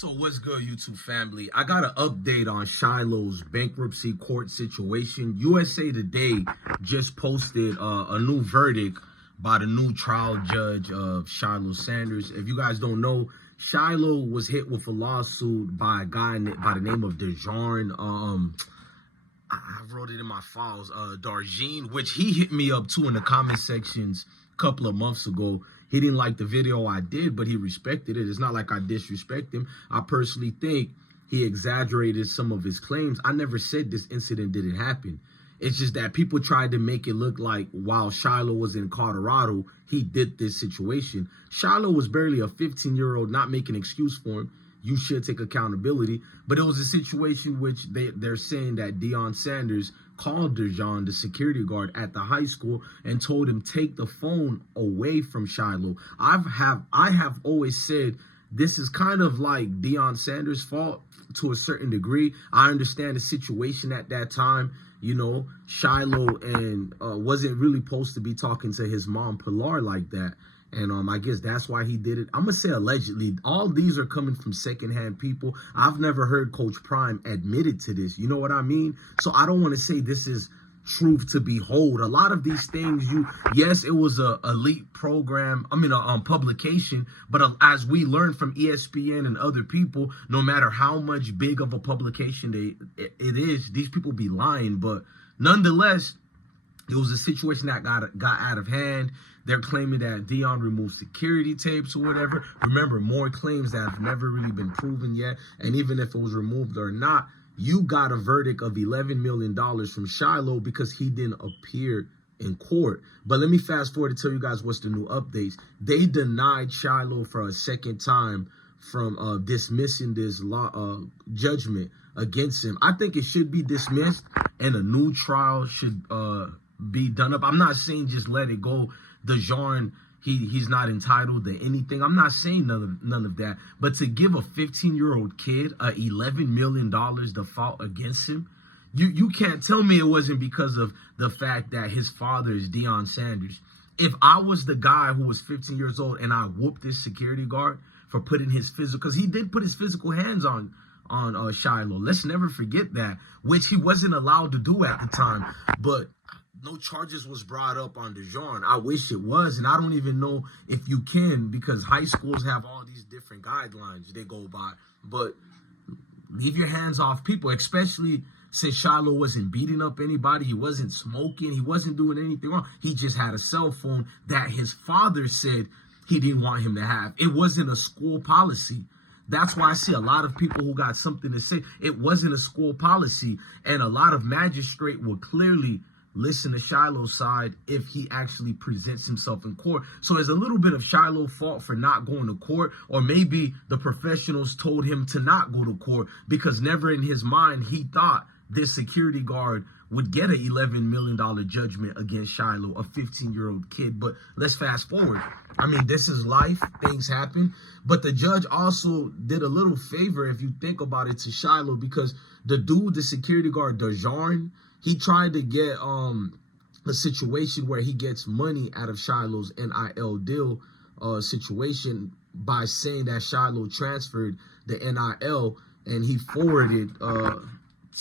So what's good, YouTube family? I got an update on SHILO's bankruptcy court situation. USA Today just posted a new verdict by the new trial judge of SHILO Sanders. If you guys don't know, SHILO was hit with a lawsuit by a guy by the name of Dejarn. I wrote it in my files. Darjean, which he hit me up too in the comment sections a couple of months ago. He didn't like the video I did, but he respected it. It's not like I disrespect him. I personally think he exaggerated some of his claims. I never said this incident didn't happen. It's just that people tried to make it look like while SHILO was in Colorado, he did this situation. SHILO was barely a 15-year-old, not making an excuse for him. You should take accountability. But it was a situation which they're saying that Deion Sanders called Dejarn, the security guard at the high school, and told him take the phone away from SHILO. I have always said this is kind of like Deion Sanders' fault to a certain degree. I understand the situation at that time. You know, SHILO and wasn't really supposed to be talking to his mom, Pilar, like that. And I guess that's why he did it. I'm going to say allegedly. All these are coming from secondhand people. I've never heard Coach Prime admitted to this. You know what I mean? So I don't want to say this is truth to behold. A lot of these things, yes, it was a elite program. I mean, a publication. But as we learned from ESPN and other people, no matter how much big of a publication it is, these people be lying. But nonetheless, it was a situation that got out of hand. They're claiming that Deion removed security tapes or whatever. Remember, more claims that have never really been proven yet. And even if it was removed or not, you got a verdict of $11 million from SHILO because he didn't appear in court. But let me fast forward to tell you guys what's the new updates. They denied SHILO for a second time from dismissing this judgment against him. I think it should be dismissed and a new trial should be done up. I'm not saying just let it go. Dejarn, he's not entitled to anything. I'm not saying none of that. But to give a 15-year-old kid a $11 million default against him, you can't tell me it wasn't because of the fact that his father is Deion Sanders. If I was the guy who was 15 years old and I whooped this security guard for putting his physical, because he did put his physical hands on SHILO. Let's never forget that, which he wasn't allowed to do at the time. But no charges was brought up on Dejarn. I wish it was, and I don't even know if you can because high schools have all these different guidelines they go by. But leave your hands off people, especially since SHILO wasn't beating up anybody. He wasn't smoking. He wasn't doing anything wrong. He just had a cell phone that his father said he didn't want him to have. It wasn't a school policy. That's why I see a lot of people who got something to say. It wasn't a school policy, and a lot of magistrate will clearly listen to SHILO's side if he actually presents himself in court. So there's a little bit of SHILO fault for not going to court, or maybe the professionals told him to not go to court because never in his mind he thought this security guard would get an $11 million judgment against SHILO, a 15-year-old kid. But let's fast forward. I mean, this is life. Things happen. But the judge also did a little favor, if you think about it, to SHILO, because the dude, the security guard, Dejarn, he tried to get a situation where he gets money out of SHILO's NIL deal situation by saying that SHILO transferred the NIL and he forwarded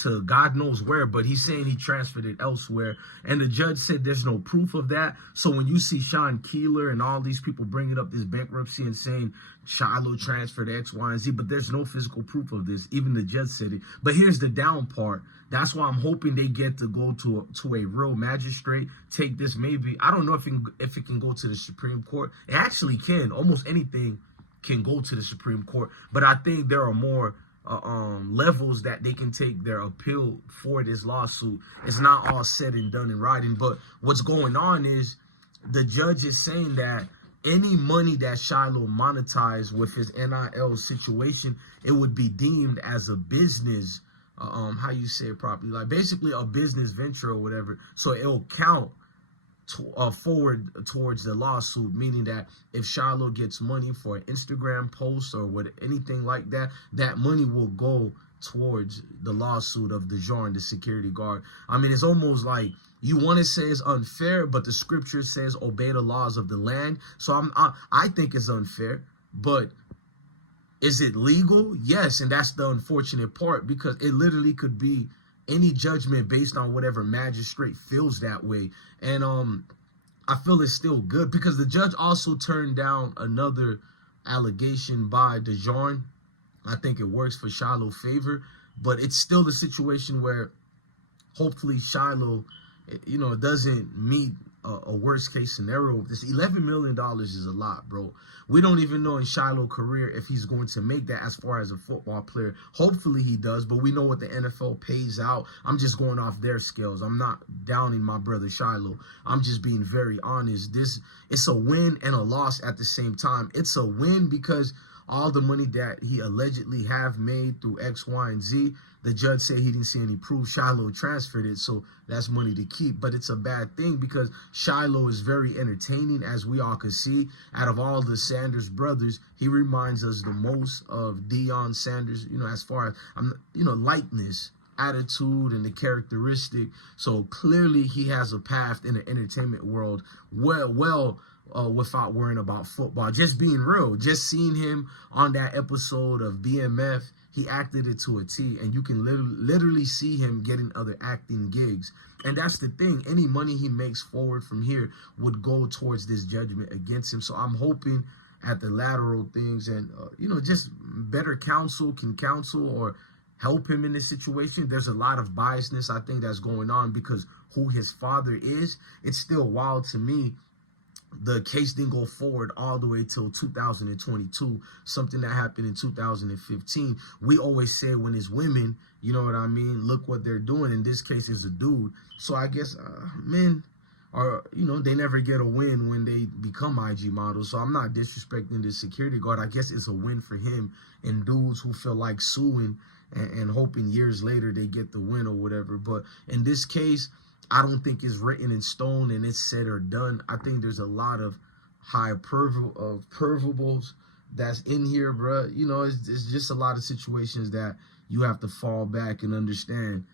to God knows where, but he's saying he transferred it elsewhere. And the judge said there's no proof of that. So when you see Sean Keeler and all these people bringing up this bankruptcy and saying SHILO transferred X, Y, and Z, but there's no physical proof of this. Even the judge said it. But here's the down part. That's why I'm hoping they get to go to a real magistrate, take this maybe. I don't know if it can go to the Supreme Court. It actually can. Almost anything can go to the Supreme Court. But I think there are more levels that they can take their appeal for this lawsuit. It's not all said and done in writing. But what's going on is the judge is saying that any money that SHILO monetized with his NIL situation, it would be deemed as a business, how you say it properly, like basically a business venture or whatever. So it'll count forward towards the lawsuit, meaning that if SHILO gets money for an Instagram post or anything like that, that money will go towards the lawsuit of Dejarn, the security guard. I mean, it's almost like you want to say it's unfair, but the scripture says obey the laws of the land. So I think it's unfair, but Is it legal? Yes, and that's the unfortunate part, because it literally could be any judgment based on whatever magistrate feels that way. And I feel it's still good because the judge also turned down another allegation by DeJarn. I think it works for Shiloh's favor, but it's still a situation where hopefully Shiloh, doesn't meet a worst case scenario. This $11 million is a lot, bro. We don't even know in Shiloh's career if he's going to make that as far as a football player. Hopefully he does, but we know what the NFL pays out. I'm just going off their scales. I'm not downing my brother Shiloh. I'm just being very honest. It's a win and a loss at the same time. It's a win because all the money that he allegedly have made through X, Y, and Z, the judge said he didn't see any proof. Shiloh transferred it, so that's money to keep. But it's a bad thing because Shiloh is very entertaining, as we all could see. Out of all the Sanders brothers, he reminds us the most of Deion Sanders, as far as, likeness, attitude, and the characteristic. So clearly he has a path in the entertainment world without worrying about football. Just being real, just seeing him on that episode of BMF, he acted it to a T, and you can literally see him getting other acting gigs. And that's the thing. Any money he makes forward from here would go towards this judgment against him. So I'm hoping at the lateral things and, just better counsel can counsel or help him in this situation. There's a lot of biasness, I think, that's going on because who his father is. It's still wild to me. The case didn't go forward all the way till 2022, something that happened in 2015. We always say when it's women, you know what I mean? Look what they're doing. In this case, it's a dude. So I guess men are, they never get a win when they become IG models. So I'm not disrespecting the security guard. I guess it's a win for him and dudes who feel like suing and hoping years later they get the win or whatever. But in this case, I don't think it's written in stone and it's said or done. I think there's a lot of pervables that's in here, bro. It's just a lot of situations that you have to fall back and understand.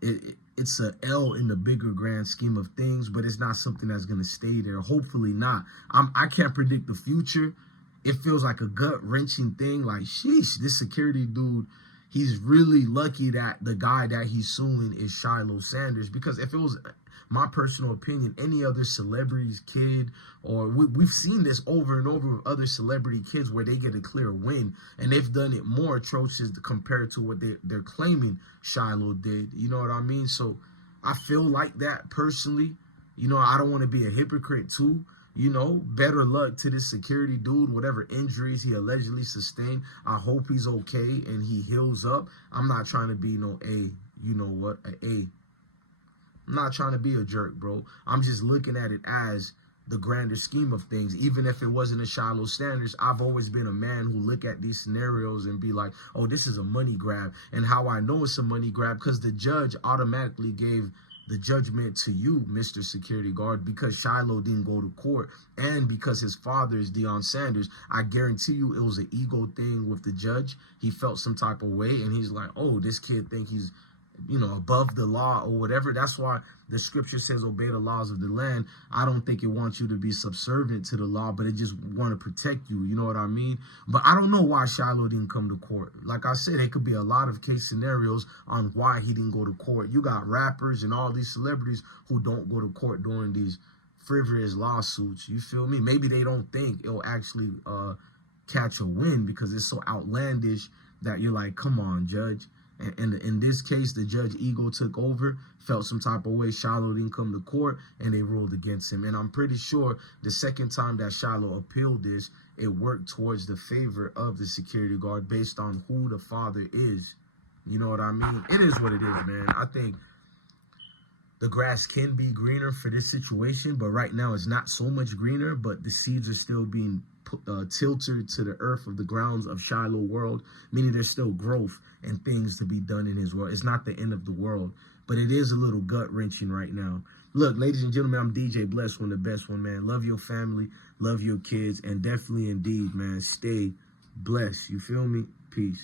It's a L in the bigger grand scheme of things, but it's not something that's going to stay there. Hopefully not. I can't predict the future. It feels like a gut-wrenching thing. Like, sheesh, this security dude, he's really lucky that the guy that he's suing is Shiloh Sanders, because if it was, my personal opinion, any other celebrity's kid, or we've seen this over and over with other celebrity kids where they get a clear win, and they've done it more atrocious compared to what they're claiming Shiloh did. You know what I mean? So I feel like that personally. I don't want to be a hypocrite too. Better luck to this security dude, whatever injuries he allegedly sustained. I hope he's okay and he heals up. I'm not trying to be I'm not trying to be a jerk, bro. I'm just looking at it as the grander scheme of things. Even if it wasn't a Shiloh Sanders, I've always been a man who look at these scenarios and be like, oh, this is a money grab. And how I know it's a money grab, because the judge automatically gave the judgment to you, Mr. Security Guard, because Shiloh didn't go to court and because his father is Deion Sanders. I guarantee you it was an ego thing with the judge. He felt some type of way and he's like, oh, this kid think he's, above the law or whatever. That's why the scripture says obey the laws of the land. I don't think it wants you to be subservient to the law, but it just want to protect you. You know what I mean? But I don't know why Shiloh didn't come to court. Like I said, it could be a lot of case scenarios on why he didn't go to court. You got rappers and all these celebrities who don't go to court during these frivolous lawsuits. You feel me? Maybe they don't think it'll actually catch a win because it's so outlandish that you're like, come on, judge. And in this case, the judge ego took over, felt some type of way. Shiloh didn't come to court, and they ruled against him. And I'm pretty sure the second time that Shiloh appealed this, it worked towards the favor of the security guard based on who the father is. You know what I mean? It is what it is, man. I think the grass can be greener for this situation, but right now it's not so much greener, but the seeds are still being tilted to the earth of the grounds of Shiloh world, meaning there's still growth and things to be done in his world. It's not the end of the world, but it is a little gut-wrenching right now. Look, ladies and gentlemen, I'm DJ Bless, one of the best one, man. Love your family, love your kids, and definitely indeed, man, stay blessed. You feel me? Peace.